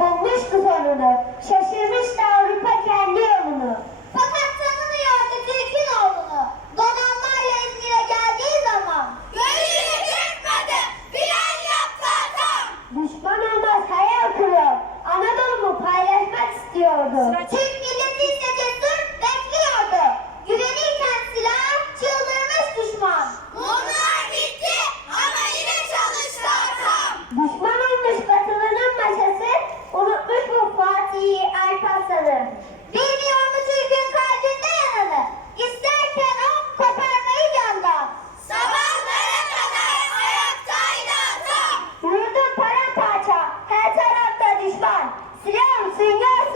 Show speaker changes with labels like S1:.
S1: bulmuştu sonunu. Şaşırmıştı Avrupa kendi yolunu.
S2: Fakat tanımıyordu Türk'ün oğlunu. Donanmayla İzmir'e geldiği zaman. Gönlünü kırpmadı. Plan yaptı adam.
S1: Düşman olmaz hayal kuruyor. Anadolu'mu paylaşmak istiyordu.
S2: Türk
S1: sing it.